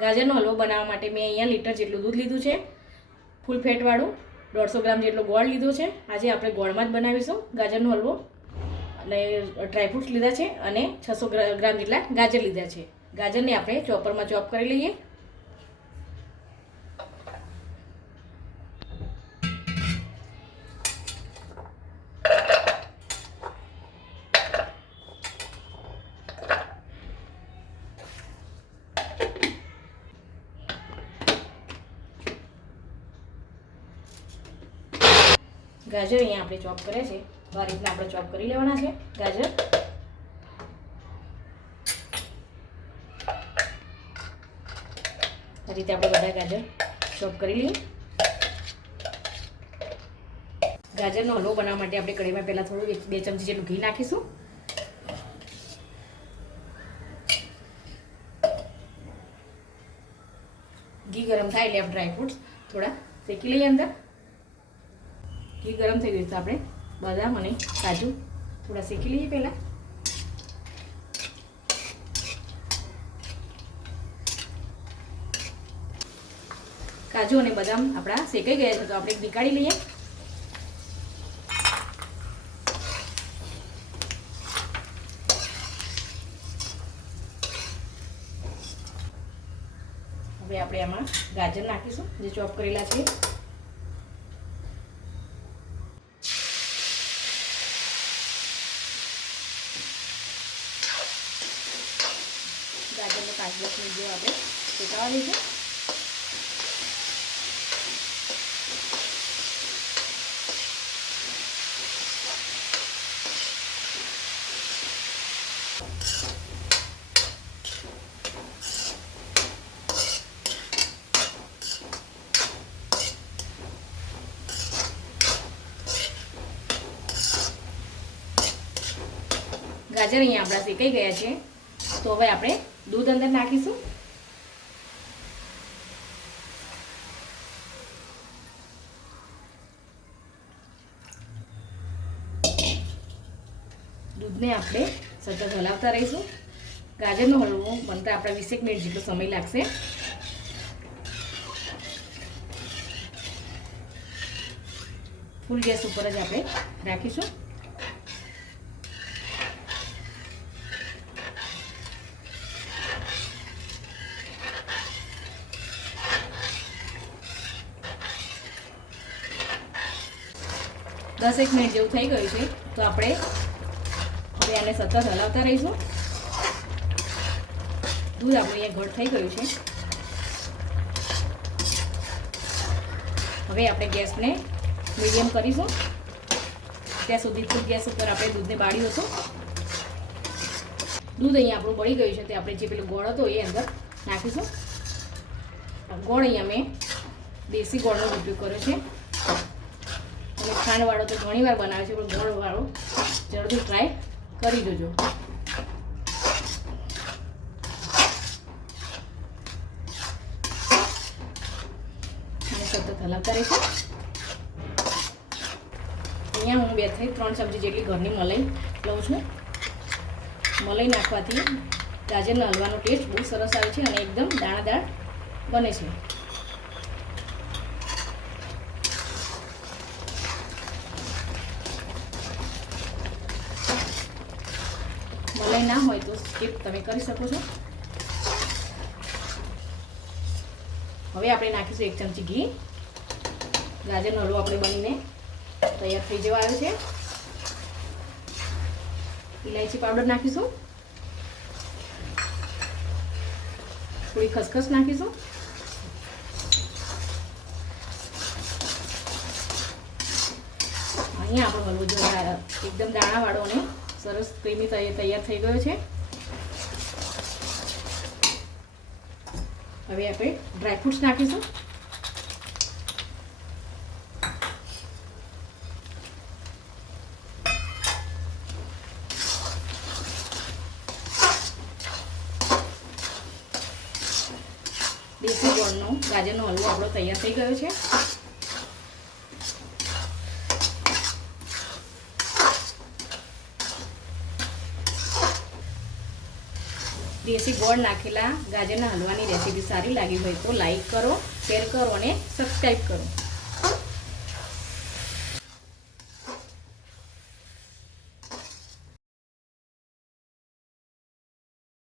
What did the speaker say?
ગાજરનો હલવો બનાવવા માટે મેં અહીંયા લીટર જેટલું દૂધ લીધું છે, ફૂલ ફેટવાળું 150 ગ્રામ જેટલો ગોળ લીધો છે. આજે આપણે ગોળમાં જ બનાવીશું ગાજરનો હલવો. અને ડ્રાયફ્રૂટ્સ લીધા છે અને 600 ગ્રામ જેટલા ગાજર લીધા છે. ગાજરને આપણે ચોપરમાં ચોપ કરી લઈએ. ગાજર અહીંયા આપણે ચોપ કર્યા છે, તો આ રીતના આપણે ચોપ કરી લેવાના છે ગાજર. આ રીતે આપણે બધા ગાજર ચોપ કરી લઈએ. ગાજરનો હલવો બનાવવા માટે આપણે કઢાઈમાં પહેલાં થોડું 2 ચમચી જેટલું ઘી નાખીશું. ઘી ગરમ થાય એટલે આપણે ડ્રાયફ્રૂટ્સ થોડા શેકી લઈએ અંદર. ઘી ગરમ થઈ ગયું તો આપણે બદામ અને કાજુ થોડા શેકી લઈએ પહેલાં. કાજુ અને બદામ આપણા શેકાઈ ગયા છે તો આપણે નીકાળી લઈએ. હવે આપણે આમાં ગાજર નાખીશું જે ચોપ કરેલા છે. ગાજરનો 5-10 મિનિટ જેવું આપણે શેકાવા દઈશું. ગાજર અહીંયા આપણા શેકાઈ ગયા છે તો હવે આપણે દૂધ અંદર નાખીશું. દૂધને આપણે સતત હલાવતા રહીશું. ગાજરનો હલવો બનતા આપણા 20 મિનિટ જેટલો સમય લાગશે. ફૂલ ગેસ ઉપર જ આપણે રાખીશું. દસ એક મિનિટ જેવું થઈ ગયું છે તો આપણે હવે આને સતત હલાવતા રહીશું. દૂધ આપણું અહીંયા ઘટ થઈ ગયું છે. હવે આપણે ગેસને મીડિયમ કરીશું. ત્યાં સુધી ફૂલ ગેસ ઉપર આપણે દૂધને બાળ્યું હતું. દૂધ અહીંયા આપણું બળી ગયું છે તે આપણે જે પેલો ગોળ હતો એ અંદર નાખીશું. ગોળ અહીંયા મેં દેશી ગોળનો ઉપયોગ કર્યો છે. ખાંડવાળો તો ઘણી વાર બનાવે છે પણ ગોળવાળો જરૂરથી ટ્રાય કરી જોજો. અને સતત હલાવતા રહીશું. અહીંયા હું 2 થી 3 ચમચી જેટલી ઘરની મલાઈ લઉં છું. મલાઈ નાખવાથી ગાજરના હલવાનો ટેસ્ટ બહુ સરસ આવે છે અને એકદમ દાણાદાર બને છે. મલાઈ ના હોય તો સ્કીપ તમે કરી શકો છો. હવે આપણે નાખીશું 1 ચમચી ઘી. ગાજરનો હલવો આપણે બનીને તૈયાર થઈ જવા આવ્યો છે. ઇલાયચી પાવડર નાખીશું. થોડી ખસખસ નાખીશું. અહીંયા આપણો હલવો જો એકદમ દાણાવાળો અને સરસ ક્રીમી તૈયાર થઈ ગયો છે. હવે આપણે ડ્રાયફ્રૂટ્સ નાખીશું. દેશી ગોળનો ગાજરનો હલવો આપણો તૈયાર થઈ ગયો છે. દેશી ગોળ નાખેલા ગાજરના હલવાની રેસીપી સારી લાગી હોય તો લાઈક કરો, શેર કરો અને સબસ્ક્રાઈબ કરો.